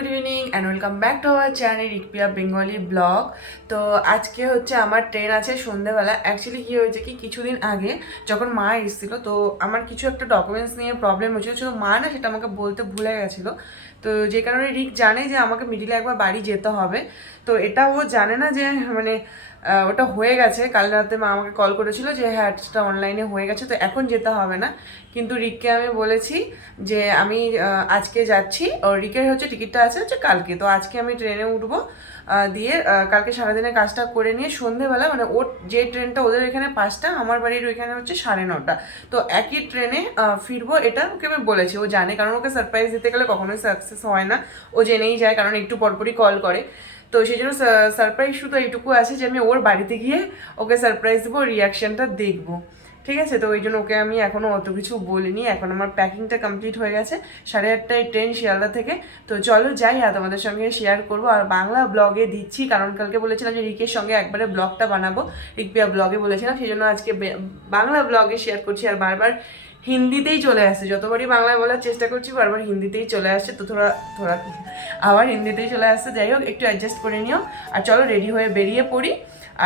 Good evening and welcome back to our channel রিকপিয়া Bengali blog তো আজকে হচ্ছে আমার ট্রেন আছে সন্ধেবেলা। অ্যাকচুয়ালি কী হয়েছে কি, কিছুদিন আগে যখন মা এসেছিল, তো আমার কিছু একটা ডকুমেন্টস নিয়ে প্রবলেম হয়েছিল। শুধু মা না, সেটা আমাকে বলতে ভুলে গেছিল। তো যে কারণে রিক জানে যে আমাকে মিডিলে একবার বাড়ি যেতে হবে। তো এটা ও জানে না যে মানে ওটা হয়ে গেছে। কাল রাতে মা আমাকে কল করেছিল যে হ্যাঁ অনলাইনে হয়ে গেছে, তো এখন যেতে হবে না। কিন্তু রিককে আমি বলেছি যে, আমি আজকে যাচ্ছি। ও, রিকের হচ্ছে টিকিটটা আছে হচ্ছে কালকে। তো আজকে আমি ট্রেনে উঠবো দিয়ে কালকে সারাদিনের কাজটা করে নিয়ে সন্ধেবেলা মানে ওর যে ট্রেনটা ওদের এখানে পাঁচটা, আমার বাড়ির ওইখানে হচ্ছে সাড়ে নটা। তো একই ট্রেনে ফিরবো, এটা ওকে আমি বলেছি। ও জানে, কারণ ওকে সারপ্রাইজ দিতে গেলে কখনোই সাকসেস হয় না। ও জেনেই যায়, কারণ একটু পরপরই কল করে। তো সেই জন্য সারপ্রাইজ শুধু এইটুকু আছে যে আমি ওর বাড়িতে গিয়ে ওকে সারপ্রাইজ দেবো রিয়াকশনটা দেখব। ঠিক আছে? তো ওই জন্য ওকে আমি এখনও অত কিছু বলিনি। এখন আমার প্যাকিংটা কমপ্লিট হয়ে গেছে, সাড়ে আটটায় ট্রেন শিয়ালদা থেকে। তো চলো যাই, আর তোমাদের সঙ্গে শেয়ার করব। আর বাংলা ব্লগে দিচ্ছি, কারণ কালকে বলেছিলাম যে রিকের সঙ্গে একবারে ব্লগটা বানাবো। রিকপিয়া ব্লগে বলেছিলাম, সেই জন্য আজকে বাংলা ব্লগে শেয়ার করছি। আর বারবার হিন্দিতেই চলে আসছে যতবারই বাংলায় বলার চেষ্টা করছি, বারবার হিন্দিতেই চলে আসছে তো থোড়া থোড়া আবার হিন্দিতেই চলে আসছে যাই হোক, একটু অ্যাডজাস্ট করে নিও। আর চলো রেডি হয়ে বেরিয়ে পড়ি।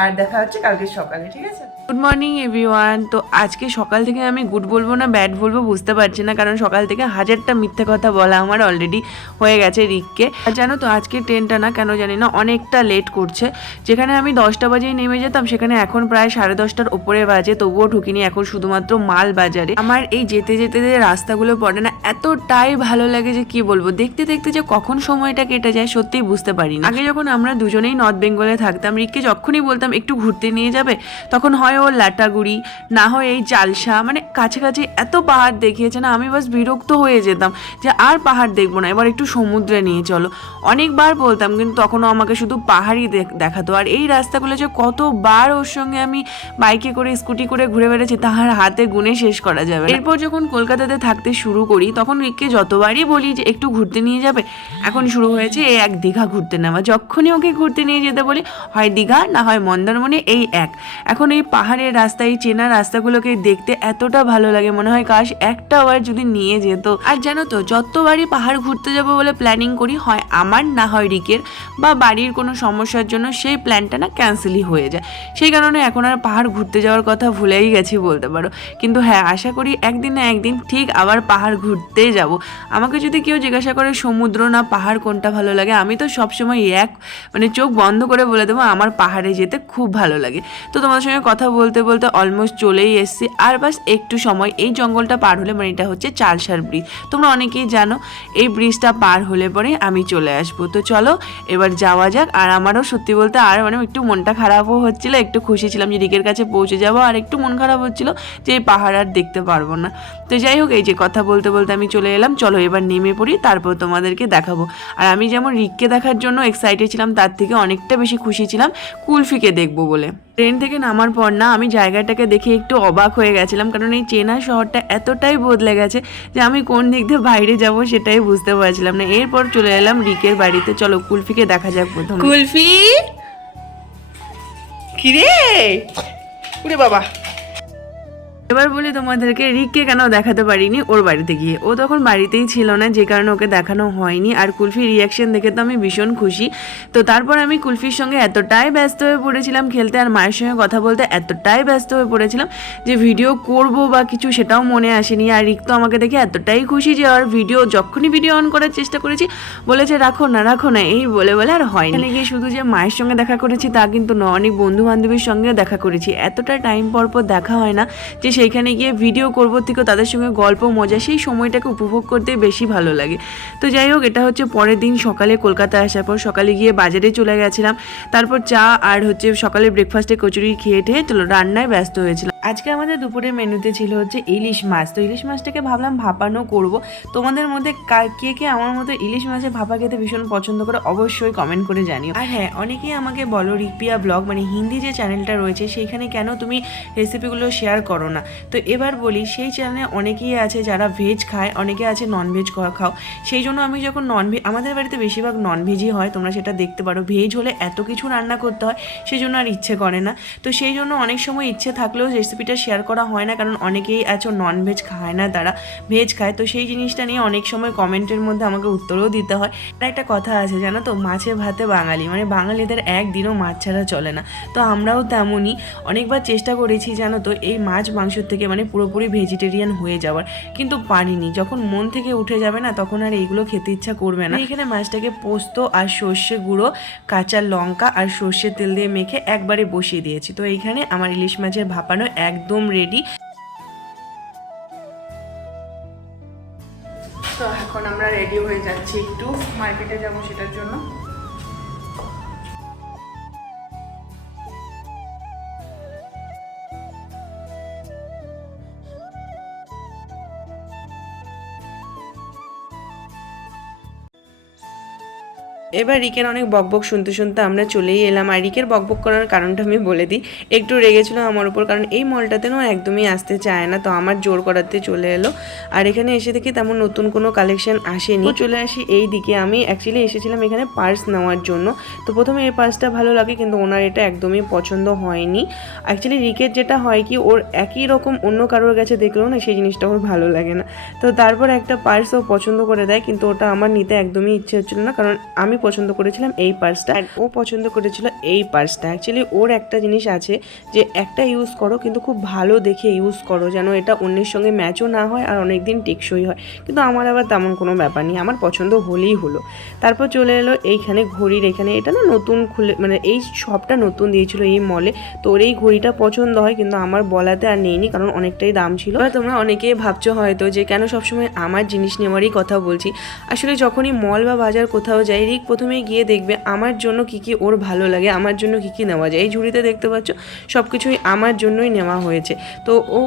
আর দেখা হচ্ছে কালকে সকালে, ঠিক আছে? গুড মর্নিং এভরিওয়ান তো আজকে সকাল থেকে আমি গুড বলব না ব্যাড বলব বুঝতে পারছি না, কারণ সকাল থেকে হাজারটা মিথ্যে কথা বলা আমার অলরেডি হয়ে গেছে রিককে। আর জানো তো, আজকে ট্রেনটা না, কেন জানি না, অনেকটা লেট করছে। যেখানে আমি দশটা বাজেই নেমে যেতাম, সেখানে এখন প্রায় সাড়ে দশটার ওপরে বাজে, তবুও ঢুকিনি এখন শুধুমাত্র মাল বাজারে। আমার এই যেতে যেতে যে রাস্তাগুলো পড়ে না, এতটাই ভালো লাগে যে কি বলব, দেখতে দেখতে যে কখন সময়টা কেটে যায়, সত্যিই বুঝতে পারি আগে যখন আমরা দুজনেই নর্থ বেঙ্গলে থাকতাম, রিককে যখনই বলতাম একটু ঘুরতে নিয়ে যাবে, তখন হয় ও লাটাগুড়ি না হয় এই চালসা মানে কাছাকাছি এত পাহাড় দেখিয়েছে না, আমি বাস বিরক্ত হয়ে যেতাম যে আর পাহাড় দেখব না, এবার একটু সমুদ্রে নিয়ে চলো। অনেকবার বলতাম, কিন্তু তখনও আমাকে শুধু পাহাড়ই দেখ- দেখাতো। আর এই রাস্তাগুলো যে কতবার ওর সঙ্গে আমি বাইকে করে, স্কুটি করে ঘুরে বেড়েছি তাহার হাতে গুনে শেষ করা যাবে এরপর যখন কলকাতাতে থাকতে শুরু করি, তখন রিককে যতবারই বলি যে একটু ঘুরতে নিয়ে যাবে, এখন শুরু হয়েছে এক দীঘা ঘুরতে নেওয়া। যখনই ওকে ঘুরতে নিয়ে যেতে বলি, হয় দীঘা, না হয় মন্দারমণি এই এক। এখন এই পাহাড়ের রাস্তা, এই চেনা রাস্তাগুলোকে দেখতে এতটা ভালো লাগে, মনে হয় কাশ একটা বার যদি নিয়ে যেত। আর জানো তো, যতবারই পাহাড় ঘুরতে যাব বলে প্ল্যানিং করি, হয় আমার না হয় রিকের বা বাড়ির কোনো সমস্যার জন্য সেই প্ল্যানটা না ক্যান্সেলই হয়ে যায়। সেই কারণে এখন আর পাহাড় ঘুরতে যাওয়ার কথা ভুলেই গেছি বলতে পারো। কিন্তু হ্যাঁ আশা করি একদিন না একদিন ঠিক আবার পাহাড় ঘুরতেই যাব। আমাকে যদি কেউ জিজ্ঞাসা করে, সমুদ্র না পাহাড় কোনটা ভালো লাগে? আমি তো সবসময় এক মানে চোখ বন্ধ করে বলে দেবো, আমার পাহাড়ে যেতে খুব ভালো লাগে। তো তোমাদের সঙ্গে কথা বলতে বলতে অলমোস্ট চলেই এসেছি। আর বাস একটু সময়, এই জঙ্গলটা পার হলে মানে এটা হচ্ছে চালসার ব্রিজ তোমরা অনেকেই জানো, এই ব্রিজটা পার হলে পরে আমি চলে আসব। তো চলো, এবার যাওয়া যাক। আর আমারও সত্যি বলতে আর মানে একটু মনটা খারাপও হচ্ছিল, একটু খুশি ছিলাম যে রিকের কাছে পৌঁছে যাব। আর একটু মন খারাপ হচ্ছিল যে এই পাহাড় আর দেখতে পারব না। তো যাই হোক, এই যে কথা বলতে বলতে আমি চলে এলাম। চলো এবার নেমে পড়ি, তারপর তোমাদেরকে দেখাবো। আর আমি যেমন রিককে দেখার জন্য এক্সাইটেড ছিলাম, তার থেকে অনেকটা বেশি খুশি ছিলাম। কুলফিকে দেখব বলে। ট্রেন থেকে নামার পর না, আমি জায়গাটাকে দেখে একটু অবাক হয়ে গেছিলাম, কারণ এই চেনা শহরটা এতটাই বদলে গেছে যে আমি কোন দিক দিয়ে বাইরে যাব সেটাই বুঝতে পারছিলাম না। এরপর চলে এলাম রিকের বাড়িতে। চলো কুলফিকে দেখা যাক প্রথম। কুলফি? কিরে? উরে বাবা। এবার বলি তোমাদেরকে রিককে কেন দেখাতে পারিনি ওর বাড়িতে গিয়ে। ও তখন বাড়িতেই ছিল না, যে কারণে ওকে দেখানো হয়নি। আর কুলফির রিয়াকশন দেখে তো আমি ভীষণ খুশি। তো তারপর আমি কুলফির সঙ্গে এতটাই ব্যস্ত হয়ে পড়েছিলাম খেলতে আর মায়ের সঙ্গে কথা বলতে এতটাই ব্যস্ত হয়ে পড়েছিলাম যে ভিডিও করব বা কিছু সেটাও মনে আসেনি। আর রিক তো আমাকে দেখে এতটাই খুশি যে আর ভিডিও যখনই ভিডিও অন করার চেষ্টা করেছি, বলেছে, রাখো না রাখো না। এই বলে বলে আর হয়নি। এখানে গিয়ে শুধু যে মায়ের সঙ্গে দেখা করেছি তা কিন্তু না অনেক বন্ধু বান্ধবীর সঙ্গে দেখা করেছি। এতটা টাইম পর পর দেখা হয় না যে সেইখানে গিয়ে ভিডিও করব থেকে তাদের সঙ্গে গল্প, মজা, সেই সময়টাকে উপভোগ করতে বেশি ভালো লাগে। তো যাই হোক, এটা হচ্ছে পরের দিন সকালে কলকাতা আসার পর, সকালে গিয়ে বাজারে চলে গেছিলাম। তারপর চা আর হচ্ছে সকালে ব্রেকফাস্টে কচুরি খেয়ে ঠেয়ে রান্নায় ব্যস্ত হয়েছিলাম। আজকে আমাদের দুপুরের মেনুতে ছিল হচ্ছে ইলিশ মাছ। তো ইলিশ মাছটাকে ভাবলাম ভাপানো করব। তোমাদের মধ্যে কা- কে আমার মতো ইলিশ মাছের ভাপা খেতে ভীষণ পছন্দ করে অবশ্যই কমেন্ট করে জানিও। আর হ্যাঁ অনেকেই আমাকে বলো রিপিয়া ব্লগ মানে হিন্দি যে চ্যানেলটা রয়েছে, সেইখানে কেন তুমি রেসিপিগুলো শেয়ার করো না? তো এবার বলি, সেই চ্যানেলে অনেকেই আছে যারা ভেজ খায়, অনেকে আছে নন ভেজ খাও। সেই জন্য আমি যখন নন ভেজ আমাদের বাড়িতে বেশিরভাগ নন ভেজই হয়, তোমরা সেটা দেখতে পারো। ভেজ হলে এত কিছু রান্না করতে হয় সেই জন্য আর ইচ্ছে করে না। তো সেই জন্য অনেক সময় ইচ্ছে থাকলেও রেসিপিটা শেয়ার করা হয় না, কারণ অনেকেই আছো নন ভেজ খায় না, তারা ভেজ খায়। তো সেই জিনিসটা নিয়ে অনেক সময় কমেন্টের মধ্যে আমাকে উত্তরও দিতে হয়। আর একটা কথা আছে, জানো তো? মাছে ভাতে বাঙালি। মানে বাঙালিদের একদিনও মাছ ছাড়া চলে না। তো আমরাও তেমনই অনেকবার চেষ্টা করেছি, জানো তো, এই মাছ মাংসর থেকে মানে পুরোপুরি ভেজিটেরিয়ান হয়ে যাওয়ার। কিন্তু পারিনি। যখন মন থেকে উঠে যাবে না, তখন আর এইগুলো খেতে ইচ্ছা করবে না। এখানে মাছটাকে পোস্ত আর সর্ষে গুঁড়ো, কাঁচা লঙ্কা আর সর্ষের তেল দিয়ে মেখে একবারে বসিয়ে দিয়েছি। তো এইখানে আমার ইলিশ মাছের ভাপানো একদম রেডি তো এখন আমরা রেডি হয়ে যাচ্ছি একটু মার্কেটে যাব সেটার জন্য। এবার রিকের অনেক বকবক শুনতে শুনতে আমরা চলেই এলাম। আর রিকের বকবক করার কারণটা আমি বলে দিই, একটু রেগেছিল আমার উপর, কারণ এই মলটাতে না একদমই আসতে চায় না, তো আমার জোর করাতে চলে এলো। আর এখানে এসে দেখি তেমন নতুন কোনো কালেকশন আসেনি। চলে আসি এই দিকে। আমি অ্যাকচুয়ালি এসেছিলাম এখানে পার্স নেওয়ার জন্য। তো প্রথমে এই পার্সটা ভালো লাগে, কিন্তু ওনার এটা একদমই পছন্দ হয়নি। অ্যাকচুয়ালি রিকের যেটা হয় কি, ওর একই রকম অন্য কারোর কাছে দেখলেও না সেই জিনিসটা ওর ভালো লাগে না। তো তারপর একটা পার্স ও পছন্দ করে দেয়, কিন্তু ওটা আমার নিতে একদমই ইচ্ছে হচ্ছিল না, কারণ আমি পছন্দ করেছিলাম এই পার্সটা। আর ও পছন্দ করেছিল এই পার্সটা। অ্যাকচুয়ালি ওর একটা জিনিস আছে যে একটা ইউজ করো, কিন্তু খুব ভালো দেখে ইউজ করো, যেন এটা অন্যের সঙ্গে ম্যাচও না হয় আর অনেক দিন টেকসই হয়। কিন্তু আমার আবার তেমন কোনো ব্যাপার নেই, আমার পছন্দ হলেই হলো। তারপর চলে এলো এইখানে ঘড়ির, এখানে এটা না নতুন খুলে মানে এই শপটা নতুন দিয়েছিল এই মলে তো ওর এই ঘড়িটা পছন্দ হয়, কিন্তু আমার বলাতে আর নেইনি, কারণ অনেকটাই দাম ছিল। তোমরা অনেকেই ভাবছ হয়তো যে কেন সবসময় আমার জিনিস নেওয়ারই কথা বলছি। আসলে যখনই মল বা বাজার কোথাও যাই রিক প্রথমেই গিয়ে দেখবে আমার জন্য কি কি ওর ভালো লাগে, আমার জন্য কি কি নেওয়া যায়। এই ঝুড়িতে দেখতে পাচ্ছ সব কিছুই আমার জন্যই নেওয়া হয়েছে। তো ও,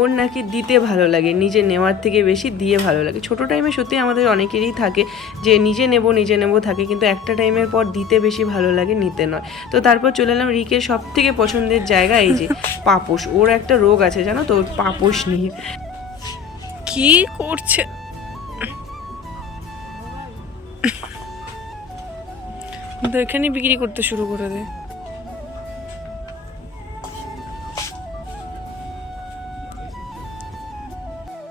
ওর নাকি দিতে ভালো লাগে, নিজে নেওয়ার থেকে বেশি দিয়ে ভালো লাগে। ছোট টাইমে সত্যি আমাদের অনেকেরই থাকে যে নিজে নেব নিজে নেব থাকে, কিন্তু একটা টাইমের পর দিতে বেশি ভালো লাগে, নিতে নয়। তো তারপর চলে এলাম রিকের সব থেকে পছন্দের জায়গা, এই যে পাপোশ। ওর একটা রোগ আছে জানো তো পাপোশ নিয়ে। কি করছে? তো এখানেই বিক্রি করতে শুরু করে দেয়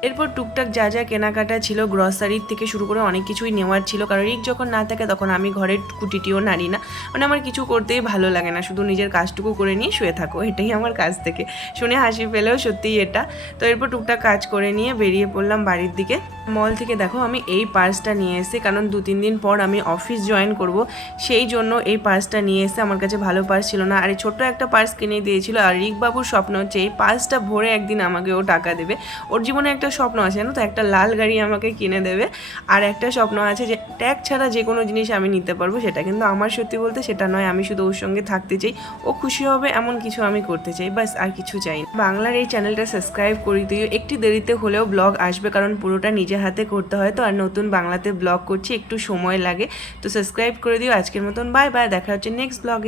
এরপর টুকটাক যা যা কেনাকাটা ছিল গ্রসারির থেকে শুরু করে অনেক কিছুই নেওয়ার ছিল। কারণ রিক যখন না থাকে তখন আমি ঘরের কুটিটিও নাড়ি না। মানে আমার কিছু করতেই ভালো লাগে না। শুধু নিজের কাজটুকু করে নিয়ে শুয়ে থাকো। এটাই আমার কাজ থেকে। শুনে হাসি পেলেও সত্যিই এটা। তো এরপর টুকটাক কাজ করে নিয়ে বেরিয়ে পড়লাম বাড়ির দিকে। মল থেকে দেখো আমি এই পার্সটা নিয়ে এসেছি। কারণ দু তিন দিন পর আমি অফিস জয়েন করব। সেই জন্য এই পার্সটা নিয়ে এসে আমার কাছে ভালো পার্স ছিল না। আর এই ছোট্ট একটা পার্স কিনে দিয়েছিল। আর রিক বাবুর স্বপ্ন হচ্ছে এই পার্সটা ভরে একদিন আমাকে ও টাকা দেবে। ওর জীবনে একটা স্বপ্ন আছে জানো তো একটা লাল গাড়ি আমাকে কিনে দেবে। আর একটা স্বপ্ন আছে যে, ট্যাগ ছাড়া যে কোনো জিনিস আমি নিতে পারব সেটা। কিন্তু আমার সত্যি বলতে সেটা নয়, আমি শুধু ওর সঙ্গে থাকতে চাই। ও খুশি হবে এমন কিছু আমি করতে চাই বাস আর কিছু চাই না। বাংলার এই চ্যানেলটা সাবস্ক্রাইব করি দিও। একটি দেরিতে হলেও ব্লগ আসবে, কারণ পুরোটা নিজে হাতে করতে হয়। তো আর নতুন বাংলাতে ব্লগ করছি, একটু সময় লাগে। তো সাবস্ক্রাইব করে দিও। আজকের মতন, বাই বাই। দেখা হচ্ছে নেক্সট ব্লগে